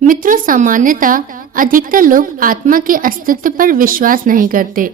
मित्रों, सामान्यतः अधिकतर लोग आत्मा के अस्तित्व पर विश्वास नहीं करते,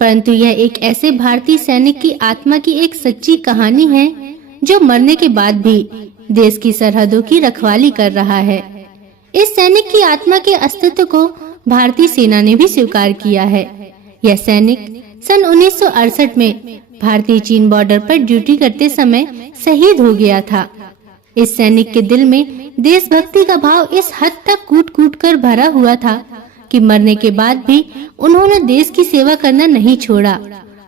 परंतु यह एक ऐसे भारतीय सैनिक की आत्मा की एक सच्ची कहानी है जो मरने के बाद भी देश की सरहदों की रखवाली कर रहा है। इस सैनिक की आत्मा के अस्तित्व को भारतीय सेना ने भी स्वीकार किया है। यह सैनिक सन 1968 में भारतीय चीन बॉर्डर पर ड्यूटी करते समय शहीद हो गया था। इस सैनिक के दिल में देशभक्ति का भाव इस हद तक कूट-कूट कर भरा हुआ था कि मरने के बाद भी उन्होंने देश की सेवा करना नहीं छोड़ा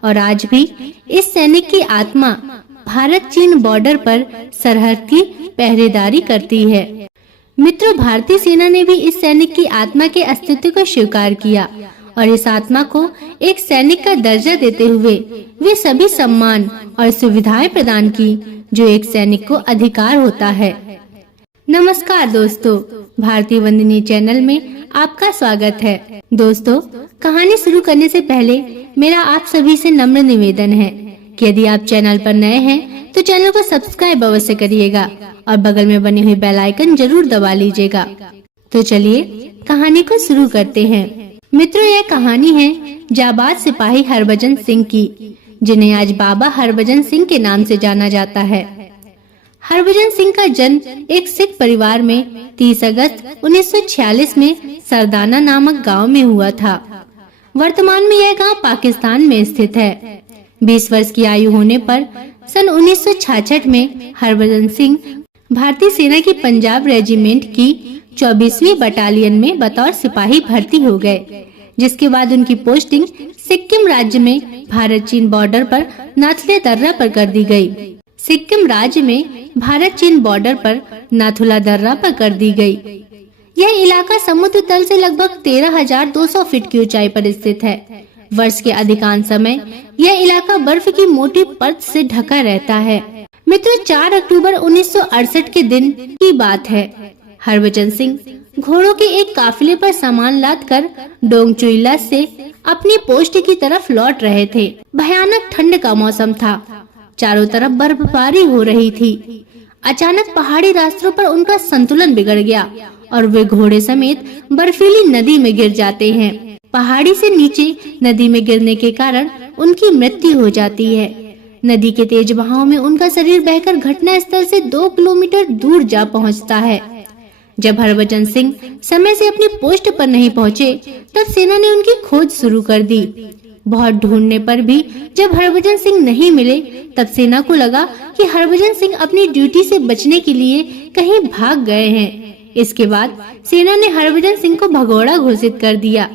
और आज भी इस सैनिक की आत्मा भारत चीन बॉर्डर पर सरहद की पहरेदारी करती है। मित्रों, भारतीय सेना ने भी इस सैनिक की आत्मा के अस्तित्व को स्वीकार किया और इस आत्मा को एक सैनिक का दर्जा देते हुए वे सभी सम्मान और सुविधाएं प्रदान की जो एक सैनिक को अधिकार होता है। नमस्कार दोस्तों, भारतीय वंदनीय चैनल में आपका स्वागत है। दोस्तों, कहानी शुरू करने से पहले मेरा आप सभी से नम्र निवेदन है कि यदि आप चैनल पर नए हैं तो चैनल को सब्सक्राइब अवश्य करिएगा और बगल में बनी हुई बेल आइकन जरूर दबा लीजिएगा। तो चलिए कहानी को शुरू करते हैं। मित्रों, यह कहानी है जाबाज सिपाही हरभजन सिंह की, जिन्हें आज बाबा हरभजन सिंह के नाम से जाना जाता है। हरभजन सिंह का जन्म एक सिख परिवार में 30 अगस्त 1946 में सरदाना नामक गांव में हुआ था। वर्तमान में यह गांव पाकिस्तान में स्थित है। 20 वर्ष की आयु होने पर सन 1966 में हरभजन सिंह भारतीय सेना की पंजाब रेजिमेंट की 24वीं बटालियन में बतौर सिपाही भर्ती हो गए, जिसके बाद उनकी पोस्टिंग सिक्किम राज्य में भारत चीन बॉर्डर पर नाथुला दर्रा पर कर दी गई। सिक्किम राज्य में भारत चीन बॉर्डर पर नाथुला दर्रा पर कर दी गई। यह इलाका समुद्र तल से लगभग 13,200 फीट की ऊंचाई पर स्थित है। वर्ष के अधिकांश समय यह इलाका बर्फ की मोटी परत से ढका रहता है। मित्रों, 4 अक्टूबर 1968 के दिन की बात है। हरभजन सिंह घोड़ों के एक काफिले पर सामान लादकर डोंगचुइला से अपनी पोस्ट की तरफ लौट रहे थे। भयानक ठंड का मौसम था, चारों तरफ बर्फबारी हो रही थी। अचानक पहाड़ी रास्तों पर उनका संतुलन बिगड़ गया और वे घोड़े समेत बर्फीली नदी में गिर जाते हैं। पहाड़ी से नीचे नदी में गिरने के कारण उनकी मृत्यु हो जाती है। नदी के तेज बहाव में उनका शरीर बहकर घटना स्थल से 2 किलोमीटर दूर जा पहुंचता है। जब हरभजन सिंह समय से अपनी पोस्ट पर नहीं पहुंचे, तब सेना ने उनकी खोज शुरू कर दी। बहुत ढूंढने पर भी जब हरभजन सिंह नहीं मिले, तब सेना को लगा कि हरभजन सिंह अपनी ड्यूटी से बचने के लिए कहीं भाग गए हैं। इसके बाद सेना ने हरभजन सिंह को भगोड़ा घोषित कर दिया।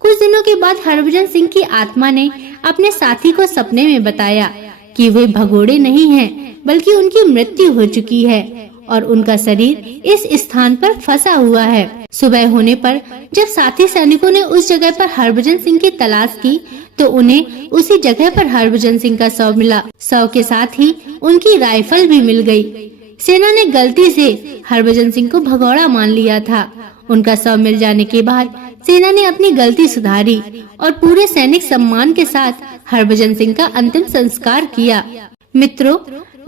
कुछ दिनों के बाद हरभजन सिंह की आत्मा ने अपने साथी को सपने में बताया कि वे भगोड़े नहीं हैं, बल्कि उनकी मृत्यु हो चुकी है और उनका शरीर इस स्थान पर फंसा हुआ है। सुबह होने पर जब साथी सैनिकों ने उस जगह पर हरभजन सिंह की तलाश की, तो उन्हें उसी जगह पर हरभजन सिंह का शव मिला। शव के साथ ही उनकी राइफल भी मिल गई। सेना ने गलती से हरभजन सिंह को भगोड़ा मान लिया था। उनका शव मिल जाने के बाद सेना ने अपनी गलती सुधारी और पूरे सैनिक सम्मान के साथ हरभजन सिंह का अंतिम संस्कार किया। मित्रों,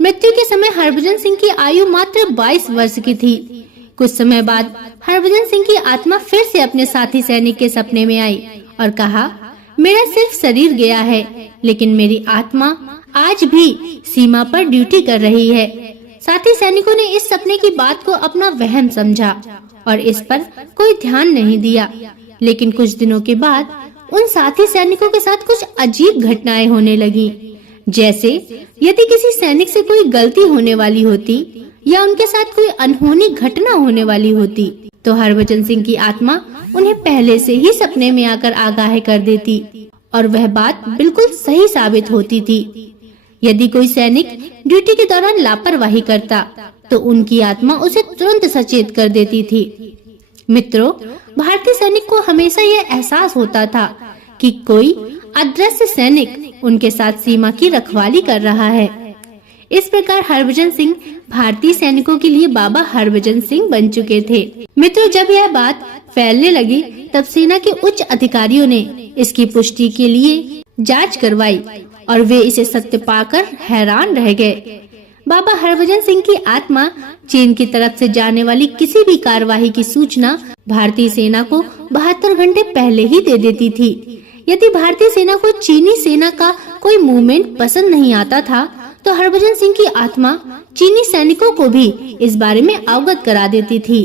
मृत्यु के समय हरभजन सिंह की आयु मात्र 22 वर्ष की थी। कुछ समय बाद हरभजन सिंह की आत्मा फिर से अपने साथी सैनिक के सपने में आई और कहा, मेरा सिर्फ शरीर गया है, लेकिन मेरी आत्मा आज भी सीमा पर ड्यूटी कर रही है। साथी सैनिकों ने इस सपने की बात को अपना वहम समझा और इस पर कोई ध्यान नहीं दिया। लेकिन कुछ दिनों के बाद उन साथी सैनिकों के साथ कुछ अजीब घटनाएं होने लगी। जैसे यदि किसी सैनिक से कोई गलती होने वाली होती या उनके साथ कोई अनहोनी घटना होने वाली होती, तो हरभजन सिंह की आत्मा उन्हें पहले से ही सपने में आकर आगाह कर देती और वह बात बिल्कुल सही साबित होती थी। यदि कोई सैनिक ड्यूटी के दौरान लापरवाही करता, तो उनकी आत्मा उसे तुरंत सचेत कर देती थी। मित्रों, भारतीय सैनिक को हमेशा यह एहसास होता था कि कोई अदृश्य सैनिक उनके साथ सीमा की रखवाली कर रहा है। इस प्रकार हरभजन सिंह भारतीय सैनिकों के लिए बाबा हरभजन सिंह बन चुके थे। मित्रों, जब यह बात फैलने लगी, तब सेना के उच्च अधिकारियों ने इसकी पुष्टि के लिए जांच करवाई और वे इसे सत्य पाकर हैरान रह गए। बाबा हरभजन सिंह की आत्मा चीन की तरफ से जाने वाली किसी भी कार्यवाही की सूचना भारतीय सेना को 72 घंटे पहले ही दे देती थी। यदि भारतीय सेना को चीनी सेना का कोई मूवमेंट पसंद नहीं आता था तो हरभजन सिंह की आत्मा चीनी सैनिकों को भी इस बारे में अवगत करा देती थी।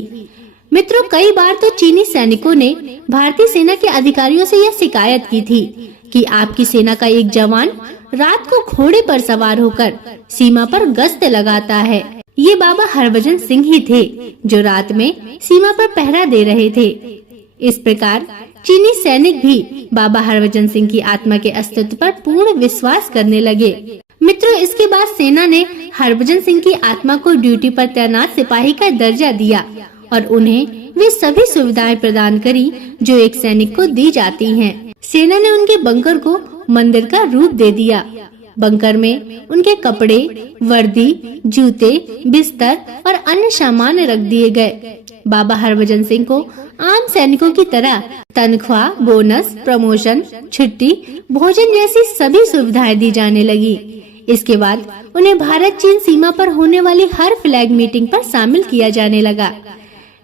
मित्रों, कई बार तो चीनी सैनिकों ने भारतीय सेना के अधिकारियों से यह शिकायत की थी कि आपकी सेना का एक जवान रात को घोड़े पर सवार होकर सीमा पर गश्त लगाता है। ये बाबा हरभजन सिंह ही थे जो रात में सीमा पर पहरा दे रहे थे। इस प्रकार चीनी सैनिक भी बाबा हरभजन सिंह की आत्मा के अस्तित्व पर पूर्ण विश्वास करने लगे। मित्रों, इसके बाद सेना ने हरभजन सिंह की आत्मा को ड्यूटी पर तैनात सिपाही का दर्जा दिया और उन्हें वे सभी सुविधाएं प्रदान करी जो एक सैनिक को दी जाती हैं। सेना ने उनके बंकर को मंदिर का रूप दे दिया। बंकर में उनके कपड़े, वर्दी, जूते, बिस्तर और अन्य सामान रख दिए गए। बाबा हरभजन सिंह को आम सैनिकों की तरह तनख्वाह, बोनस, प्रमोशन, छुट्टी, भोजन जैसी सभी सुविधाएं दी जाने लगी। इसके बाद उन्हें भारत चीन सीमा पर होने वाली हर फ्लैग मीटिंग पर शामिल किया जाने लगा।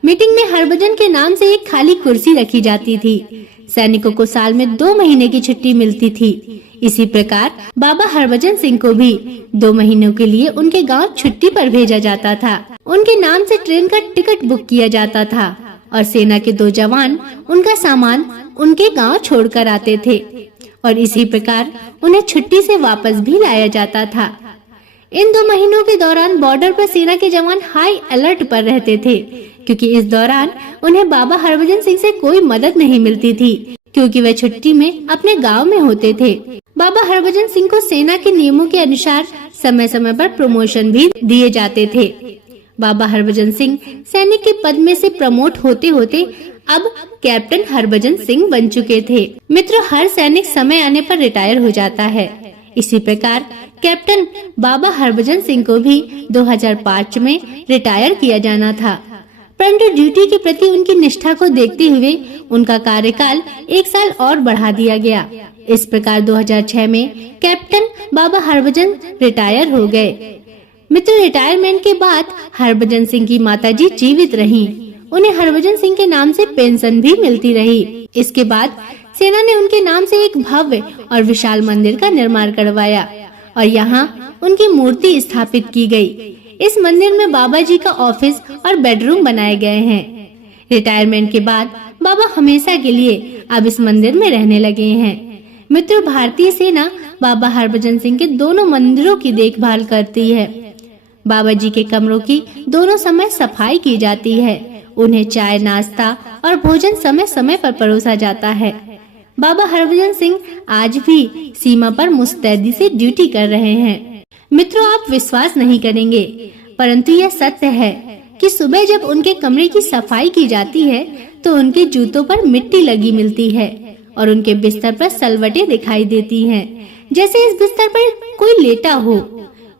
मीटिंग में हरभजन के नाम से एक खाली कुर्सी रखी जाती थी। सैनिकों को साल में 2 महीने की छुट्टी मिलती थी। इसी प्रकार बाबा हरभजन सिंह को भी 2 महीनों के लिए उनके गांव छुट्टी पर भेजा जाता था। उनके नाम से ट्रेन का टिकट बुक किया जाता था और सेना के 2 जवान उनका सामान उनके गांव छोड़कर आते थे और इसी प्रकार उन्हें छुट्टी से वापस भी लाया जाता था। इन 2 महीनों के दौरान बॉर्डर पर सेना के जवान हाई अलर्ट पर रहते थे क्योंकि इस दौरान उन्हें बाबा हरभजन सिंह से कोई मदद नहीं मिलती थी क्योंकि वे छुट्टी में अपने गांव में होते थे। बाबा हरभजन सिंह को सेना के नियमों के अनुसार समय समय पर प्रमोशन भी दिए जाते थे। बाबा हरभजन सिंह सैनिक के पद में से प्रमोट होते होते अब कैप्टन हरभजन सिंह बन चुके थे। मित्रों, हर सैनिक समय आने पर रिटायर हो जाता है। इसी प्रकार कैप्टन बाबा हरभजन सिंह को भी 2005 में रिटायर किया जाना था, परंतु ड्यूटी के प्रति उनकी निष्ठा को देखते हुए उनका कार्यकाल 1 साल और बढ़ा दिया गया। इस प्रकार 2006 में कैप्टन बाबा हरभजन रिटायर हो गए। मित्र, रिटायरमेंट के बाद हरभजन सिंह की माताजी जीवित रहीं। उन्हें हरभजन सिंह के नाम से पेंशन भी मिलती रही। इसके बाद सेना ने उनके नाम से एक भव्य और विशाल मंदिर का निर्माण करवाया और यहाँ उनकी मूर्ति स्थापित की गई। इस मंदिर में बाबा जी का ऑफिस और बेडरूम बनाए गए हैं। रिटायरमेंट के बाद बाबा हमेशा के लिए अब इस मंदिर में रहने लगे हैं। मित्रों, भारतीय सेना बाबा हरभजन सिंह के दोनों मंदिरों की देखभाल करती है। बाबा जी के कमरों की दोनों समय सफाई की जाती है। उन्हें चाय, नाश्ता और भोजन समय समय पर परोसा जाता है। बाबा हरभजन सिंह आज भी सीमा पर मुस्तैदी से ड्यूटी कर रहे हैं। मित्रों, आप विश्वास नहीं करेंगे, परंतु यह सत्य है कि सुबह जब उनके कमरे की सफाई की जाती है तो उनके जूतों पर मिट्टी लगी मिलती है और उनके बिस्तर पर सलवटें दिखाई देती हैं, जैसे इस बिस्तर पर कोई लेटा हो।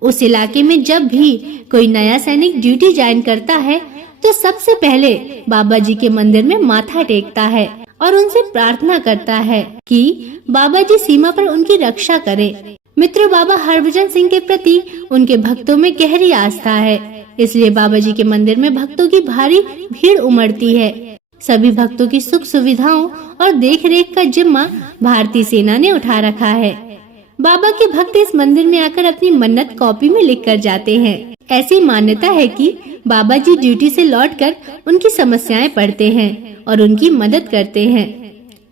उस इलाके में जब भी कोई नया सैनिक ड्यूटी ज्वाइन करता है तो सबसे पहले बाबा जी के मंदिर में माथा टेकता है और उनसे प्रार्थना करता है कि बाबा जी सीमा पर उनकी रक्षा करें। मित्रों, बाबा हरभजन सिंह के प्रति उनके भक्तों में गहरी आस्था है, इसलिए बाबा जी के मंदिर में भक्तों की भारी भीड़ उमड़ती है। सभी भक्तों की सुख सुविधाओं और देखरेख का जिम्मा भारतीय सेना ने उठा रखा है। बाबा के भक्त इस मंदिर में आकर अपनी मन्नत कॉपी में लिख कर जाते हैं। ऐसी मान्यता है कि बाबा जी ड्यूटी से लौटकर उनकी समस्याएं पढ़ते हैं और उनकी मदद करते हैं।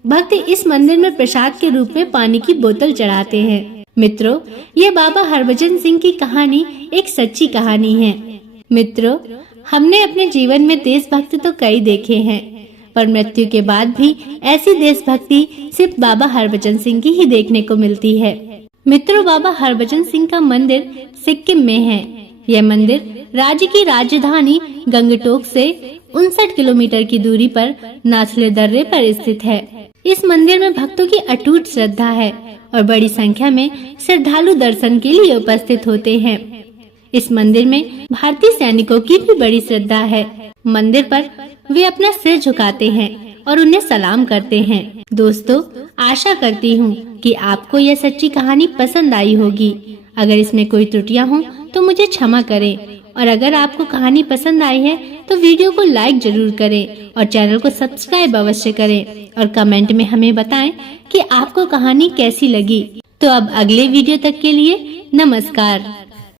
भक्त इस मंदिर में प्रसाद के रूप में पानी की बोतल चढ़ाते हैं। मित्रों, ये बाबा हरभजन सिंह की कहानी एक सच्ची कहानी है। मित्रों, हमने अपने जीवन में देशभक्ति तो कई देखे हैं, पर मृत्यु के बाद भी ऐसी देशभक्ति सिर्फ बाबा हरभजन सिंह की ही देखने को मिलती है। मित्रों, बाबा हरभजन सिंह का मंदिर सिक्किम में है। यह मंदिर राज्य की राजधानी गंगटोक से 59 किलोमीटर की दूरी पर नाथले दर्रे पर स्थित है। इस मंदिर में भक्तों की अटूट श्रद्धा है और बड़ी संख्या में श्रद्धालु दर्शन के लिए उपस्थित होते हैं। इस मंदिर में भारतीय सैनिकों की भी बड़ी श्रद्धा है। मंदिर पर वे अपना सिर झुकाते हैं और उन्हें सलाम करते हैं। दोस्तों, आशा करती हूँ कि आपको यह सच्ची कहानी पसंद आई होगी। अगर इसमें कोई त्रुटियां हों तो मुझे क्षमा करें और अगर आपको कहानी पसंद आई है तो वीडियो को लाइक जरूर करें और चैनल को सब्सक्राइब अवश्य करें और कमेंट में हमें बताएं कि आपको कहानी कैसी लगी। तो अब अगले वीडियो तक के लिए नमस्कार।